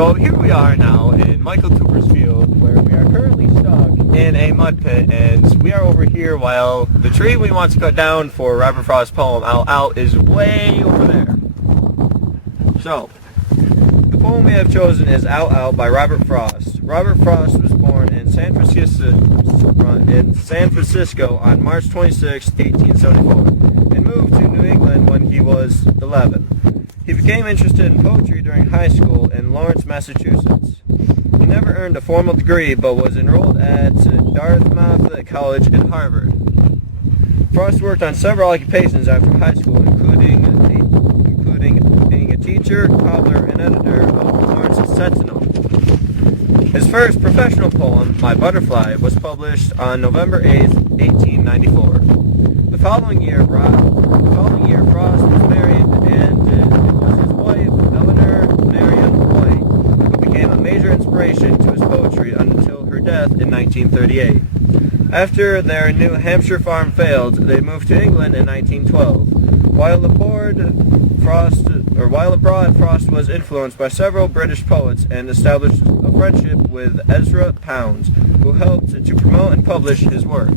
So here we are now in Michael Cooper's field, where we are currently stuck in a mud pit, and we are over here while the tree we want to cut down for Robert Frost's poem Out Out is way over there. So, the poem we have chosen is Out Out by Robert Frost. Robert Frost was born in San Francisco on March 26, 1874, and moved to New England when he was 11. He became interested in poetry during high school in Lawrence, Massachusetts. He never earned a formal degree, but was enrolled at Dartmouth College and Harvard. Frost worked on several occupations after high school, including being a teacher, cobbler, and editor of Lawrence's Sentinel. His first professional poem, My Butterfly, was published on November 8, 1894. The following year, Frost was married, and it was his wife, Eleanor Marion White, who became a major inspiration to his poetry until her death in 1938. After their New Hampshire farm failed, they moved to England in 1912. While abroad, Frost was influenced by several British poets and established a friendship with Ezra Pound, who helped to promote and publish his work.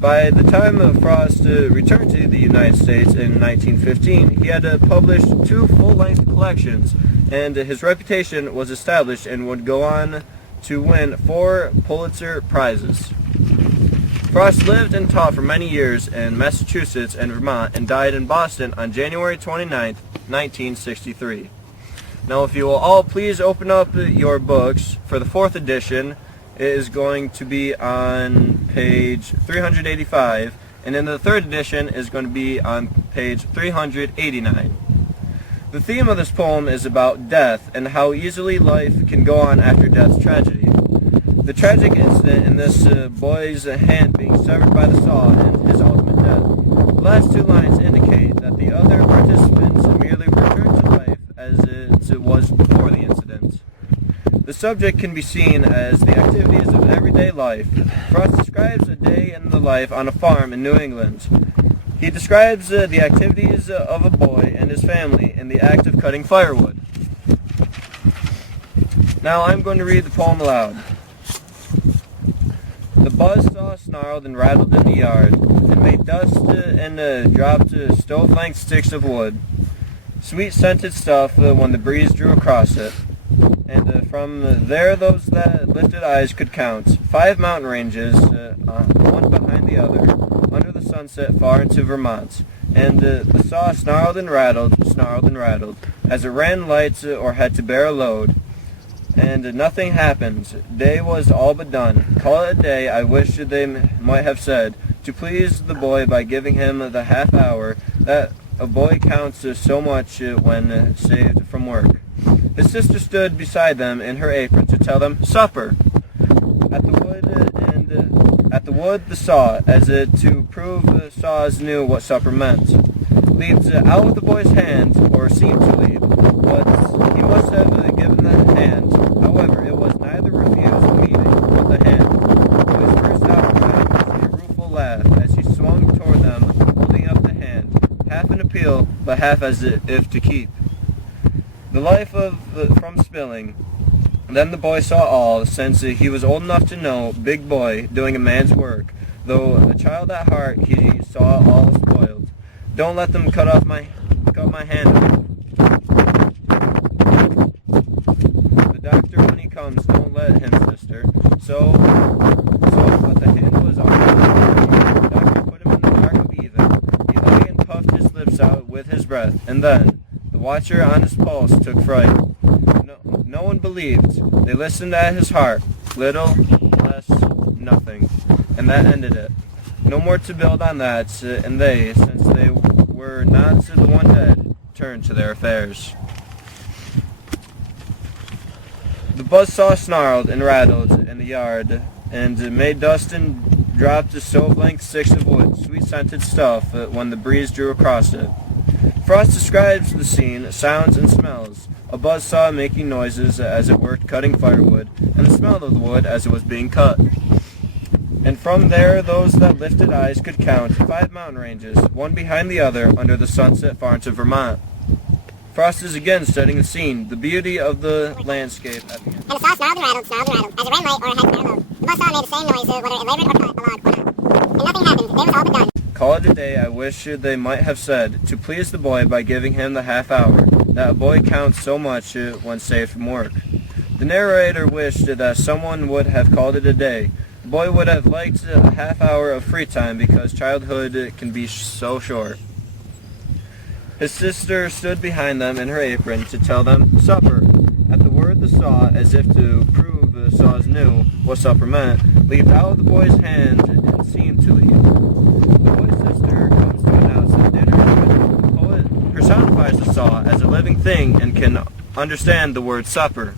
By the time Frost returned to the United States in 1915, he had published 2 full-length collections, and his reputation was established and would go on to win 4 Pulitzer Prizes. Frost lived and taught for many years in Massachusetts and Vermont and died in Boston on January 29, 1963. Now, if you will all please open up your books for the 4th edition. It is going to be on page 385, and then the 3rd edition is going to be on page 389. The theme of this poem is about death and how easily life can go on after death's tragedy. The tragic incident in this boy's hand being severed by the saw and his ultimate death. The last 2 lines indicate that the other participants merely returned to life as it was before the incident. The subject can be seen as the activities of everyday life. Frost describes a day in the life on a farm in New England. He describes the activities of a boy and his family in the act of cutting firewood. Now I'm going to read the poem aloud. The buzzsaw snarled and rattled in the yard, and made dust and dropped stove-length sticks of wood. Sweet-scented stuff when the breeze drew across it. And from there those that lifted eyes could count 5 mountain ranges, one behind the other, under the sunset far into Vermont. And the saw snarled and rattled, as it ran light or had to bear a load. And nothing happened. Day was all but done. Call it a day, I wish they might have said, to please the boy by giving him the half hour that a boy counts so much when saved from work. His sister stood beside them in her apron to tell them, "Supper!" At the wood the saw, as to prove the saws knew what supper meant, leaped out of the boy's hand, or seemed to leap, but he must have given the hand. However, it was neither refused meeting but the hand. The boy's first outcry was a rueful laugh as he swung toward them, holding up the hand, half an appeal, but half as if to keep. The life from spilling. Then the boy saw all, since he was old enough to know, big boy, doing a man's work. Though a child at heart, he saw all spoiled. Don't let them cut my hand off. The doctor, when he comes, don't let him, sister. But the hand was on. The doctor put him in the dark of even. He lay and puffed his lips out with his breath, and then the watcher on his pulse took fright. No one believed. They listened at his heart. Little, less, nothing. And that ended it. No more to build on that, and they, since they were not the one dead, turned to their affairs. The buzzsaw snarled and rattled in the yard, and made dust and dropped stove-length sticks of wood, sweet-scented stuff, when the breeze drew across it. Frost describes the scene, sounds and smells. A buzzsaw making noises as it worked cutting firewood, and the smell of the wood as it was being cut. And from there those that lifted eyes could count 5 mountain ranges, one behind the other, under the sunset far into Vermont. Frost is again setting the scene, the beauty of the landscape. And the saw snarled and rattled, snarled and rattled, as it ran light or had better load. The buzz saw made the same noise, whether it labored or cut a log or not. And nothing happened, they was all but done. Call it a day, I wish they might have said, to please the boy by giving him the half hour, that a boy counts so much when saved from work. The narrator wished that someone would have called it a day. The boy would have liked a half hour of free time because childhood can be so short. His sister stood behind them in her apron to tell them, "Supper." At the word, the saw, as if to prove the saws knew what supper meant, leaped out of the boy's hand and seemed to leave. The boy's sister comes to announce that dinner is ready. The poet personifies the saw as a living thing and can understand the word supper.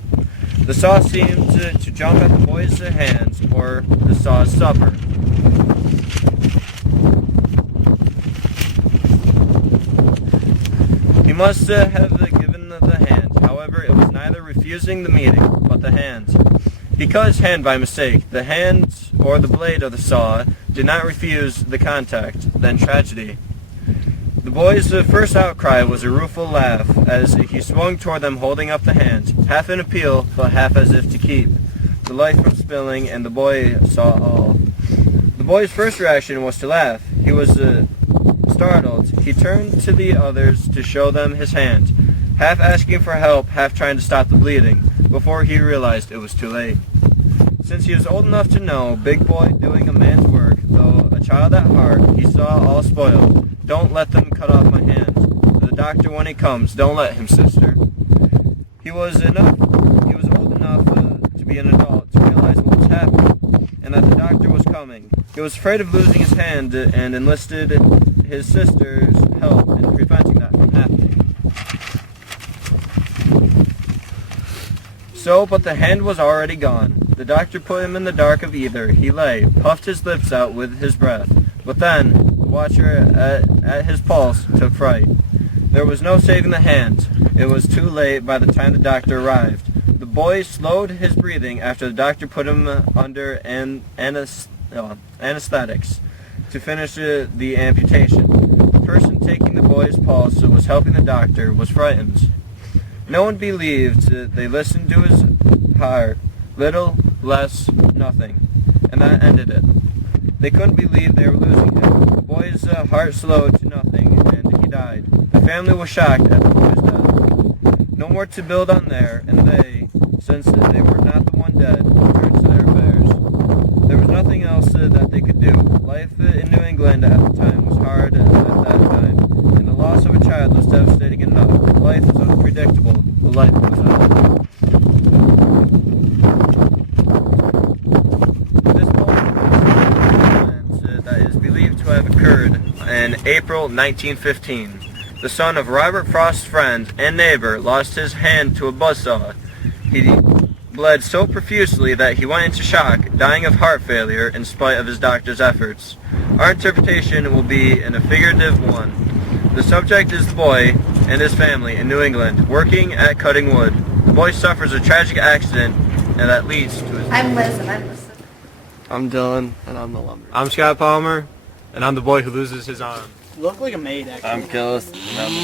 The saw seemed to jump at the boy's hands, or the saw's supper. He must have given the hand. However, it was neither refusing the meeting, but the hand. He cut his hand by mistake. The hand, or the blade of the saw, did not refuse the contact. Then tragedy. The boy's first outcry was a rueful laugh as he swung toward them holding up the hand, half in appeal, but half as if to keep the light from spilling, and the boy saw all. The boy's first reaction was to laugh. He was startled. He turned to the others to show them his hand, half asking for help, half trying to stop the bleeding, before he realized it was too late. Since he was old enough to know, big boy doing a man's work, though a child at heart, he saw all spoiled. Don't let them cut off my hand. The doctor when he comes, don't let him, sister. He was old enough to be an adult, to realize what was happening, and that the doctor was coming. He was afraid of losing his hand and enlisted his sister's help in preventing that from happening. So, but the hand was already gone. The doctor put him in the dark of either. He lay, puffed his lips out with his breath. But then, the watcher at his pulse took fright. There was no saving the hand. It was too late by the time the doctor arrived. The boy slowed his breathing after the doctor put him under anesthetics to finish the amputation. The person taking the boy's pulse was helping the doctor, was frightened. No one believed. They listened to his heart. Little, less, nothing. And that ended it. They couldn't believe they were losing him. The boy's heart slowed to nothing, and he died. The family was shocked at the boy's death. No more to build on there, and they, since they were not the one dead, returned to their affairs. There was nothing else that they could do. Life in New England at the time was hard at that time, and the loss of a child was devastating enough. Life was unpredictable, but life was not. This poem that is believed to have occurred in April 1915. The son of Robert Frost's friend and neighbor lost his hand to a buzzsaw. He bled so profusely that he went into shock, dying of heart failure in spite of his doctor's efforts. Our interpretation will be in a figurative one. The subject is the boy and his family in New England, working at cutting wood. The boy suffers a tragic accident, and that leads to his... I'm Liz, and I'm Liz. I'm Dylan, and I'm the lumber. I'm Scott Plummer, and I'm the boy who loses his arm. You look like a maid, actually. I'm Kellas, and I'm the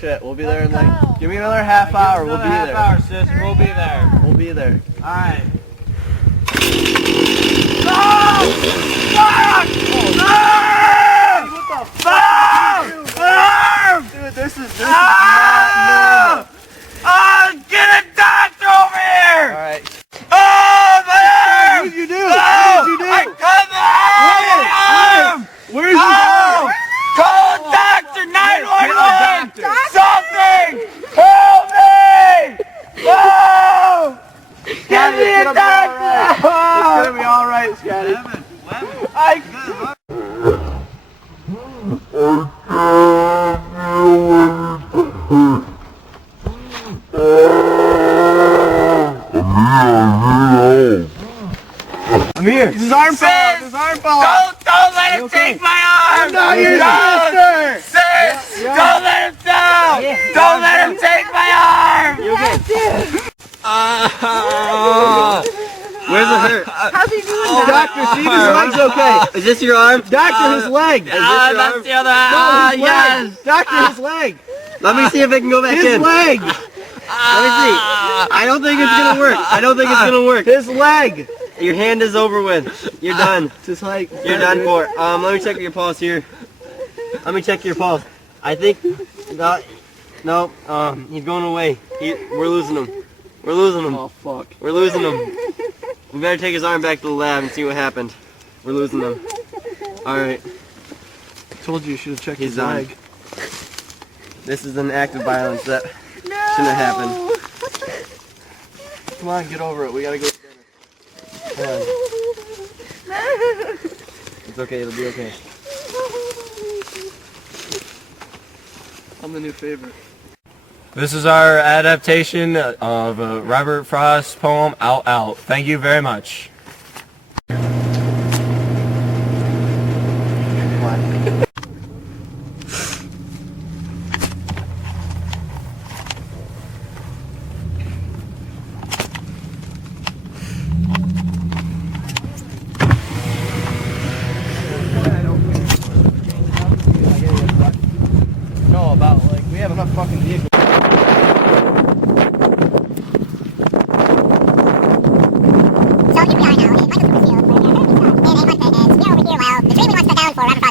Shit, we'll be there in like... Give me another half hour, we'll be there. Half hour, sis, and we'll be there. We'll be there. Alright. No! What the fuck? Dude, this is not normal. Get a doctor over here! Alright. Oh, my arm! What did you do? Oh, What did you do? I cut my arm! Where's your Oh! Call a doctor! 911! Something! Help me! Oh! Get me a doctor! It's gonna be alright, Scotty. I... I'm here. His arm fell off. His arm fell off. Don't let him take my arm. I'm not your sister. Sis, don't let him down. Don't let him take my arm. You okay? Where's it hurt? How's he doing Oh, that? doctor, see if his leg's okay. Is this your arm? Doctor, his leg. That's the other No, arm. his leg. Doctor, his leg. Let me see if it can go back His in. leg. Let me see. I don't think it's gonna work. I don't think it's gonna work. His leg. Your hand is over with. You're done. Just like You're done for. Let me check your pulse here. Let me check your pulse. I think no. He's going away. We're losing him. We're losing him. Oh fuck. We're losing him. We better take his arm back to the lab and see what happened. We're losing him. All right. Told you should have checked He's his done. leg. This is an act of violence that shouldn't have happened. Come on, get over it. We gotta go to dinner. Come on. It's okay. It'll be okay. I'm the new favorite. This is our adaptation of Robert Frost's poem, Out, Out. Thank you very much. No, about like we have enough fucking vehicles. So here we are now in Michael's field, where we are currently stuck in a month, and we are over here while the train we once put down for Robert Frost